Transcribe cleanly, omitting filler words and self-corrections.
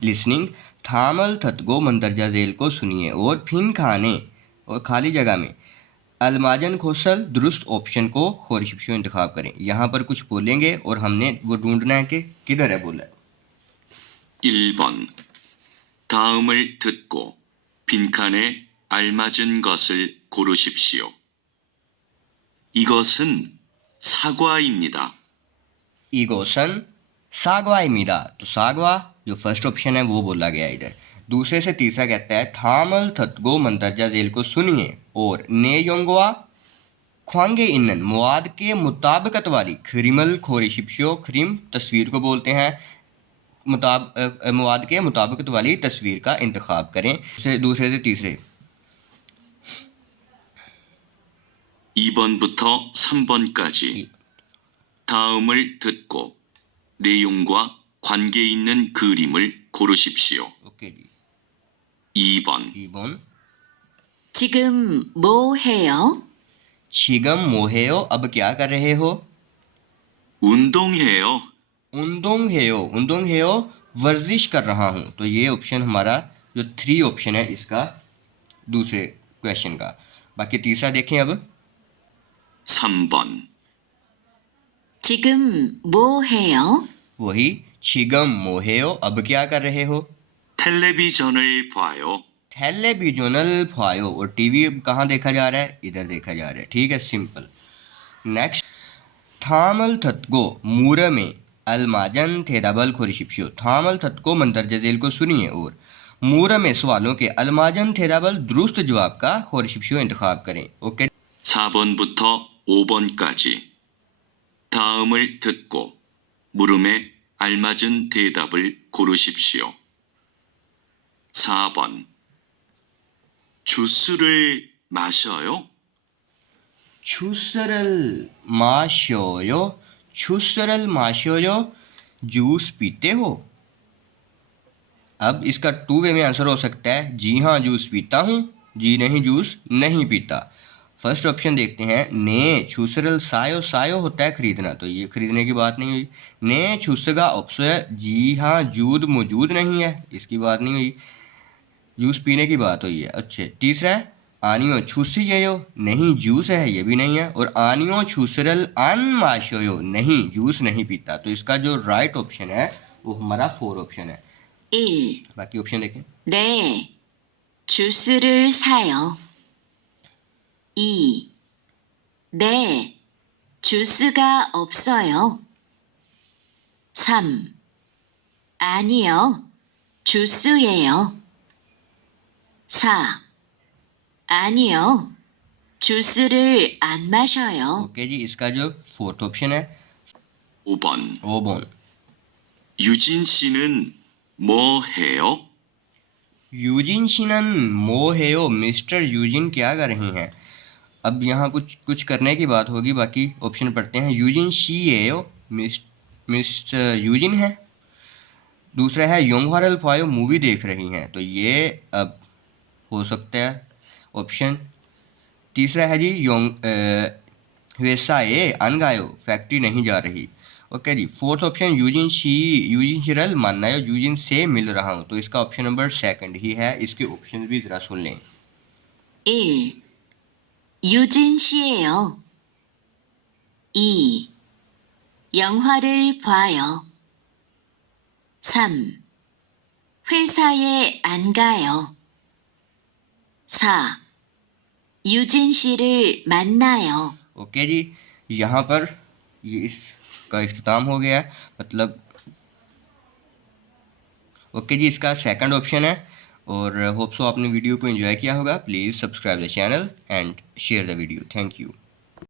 Listening थामल थतगो मंदरजा झेल को सुनिए और फिन खाने और खाली जगह में अलमाजन खोसल दुरुस्त ऑप्शन को खोरशिप्शो इंतखाब करें। यहाँ पर कुछ बोलेंगे और हमने वो ढूंढना है कि किधर है बोला। 1번 다음을 듣고 빈칸에 알맞은 것을 고르십시오. 이것은 사과입니다. इगोसन सागवा इमीदा, तो सागवा जो फर्स्ट ऑप्शन है वो बोला गया इधर। दूसरे से तीसरा कहता है थामल थतगो मंदरजा झेल को सुनिए और ने योंगवा ख्वांगे इन्नन मुआद के मुताबिकत वाली खरिमल खोरिशिप्शो खरिम तस्वीर को बोलते हैं मुआद के मुताबिकत वाली तस्वीर का इंतखाब करें। दूसरे से तीसरे 2번부터 3번까지 다음을 듣고 내용과 관계 있는 그림을 고르십시오. 오케이 जी 2번 지금 뭐 해요? 지금 뭐 해요? अब क्या कर रहे हो? 운동해요. उंदोंग वर्जिश कर रहा हूँ। तो ये ऑप्शन हमारा जो 3 ऑप्शन है इसका दूसरे क्वेश्चन का। बाकी तीसरा देखें अब 3번 지금 뭐 해요? वही 지금 뭐 해요? अब क्या कर रहे हो? 텔레비전을 봐요. टेलीविजनल फायो और टीवी कहाँ देखा जा रहा है? इधर देखा जा रहा है। ठीक है, सिंपल। नेक्स्ट थामल थतगो मूर में अलमाजन थेदाबल खोरिशिप्शो। थामल थतको मंदरजा झेल को सुनिए और मूर में सवालों के अलमाजन थेदाबल दुरुस्त जवाब का खोरिशिप्शो इंतखाब करें। ओके 4번부터 5번까지 다음을 듣고 물음에 알맞은 대답을 고르십시오. 4번 주스를 마셔요? छुसरल माशोयो जूस पीते हो? अब इसका 2 वे में आंसर हो सकता है जी हाँ जूस पीता हूँ, जी नहीं जूस नहीं पीता। फर्स्ट ऑप्शन देखते हैं ने छुसरल सायो, सायो होता है खरीदना, तो ये खरीदने की बात नहीं हुई। ने छुसगा ऑप्शो है जी हाँ जूद मौजूद नहीं है, इसकी बात नहीं हुई, जूस पीने की बात हुई है। अच्छा तीसरा है आनियो छुसियो, नहीं जूस है, ये भी नहीं है। और आनियो छुसरल अन माशोयो, नहीं जूस नहीं पीता। तो इसका जो राइट ऑप्शन है वो हमारा 4 ऑप्शन है। 1. बाकी ऑप्शन देखें। 네, 주스를 사요. 2. 네, 주스가 없어요. 3. 아니요, 주스예요. 4. 아니요, 주스를 안 마셔요. ओके जी, इसका जो 4th ऑप्शन है 5번 ओबोन। 유진 씨는 뭐 해요? यूजिन शिनन मोहेयो, मिस्टर यूजिन क्या कर रहे हैं? अब यहाँ कुछ करने की बात होगी। बाकी ऑप्शन पढ़ते हैं। यूजिन शीएयो, मिस्टर यूजिन है। दूसरा है योंगहरल फायो, मूवी देख रही हैं, तो ये अब हो सकता है ऑप्शन। तीसरा है जी वेसाए अनगायो, फैक्ट्री नहीं जा रही। ओके जी, 4th ऑप्शन यूजिन शिरल मानना है यूजिन से मिल रहा हूँ, तो इसका ऑप्शन नंबर 2 ही है। इसके ऑप्शन भी जरा सुन लें। 1. 유진 씨예요. 2. 영화를 봐요. 3. 회사에 안 가요. 4. 유진 씨를 만나요. ओके जी, यहाँ पर ये इसका इख्तिताम हो गया, मतलब ओके जी, इसका 2nd ऑप्शन है। और होप सो आपने वीडियो को एंजॉय किया होगा। Please subscribe the channel and share the video. Thank you.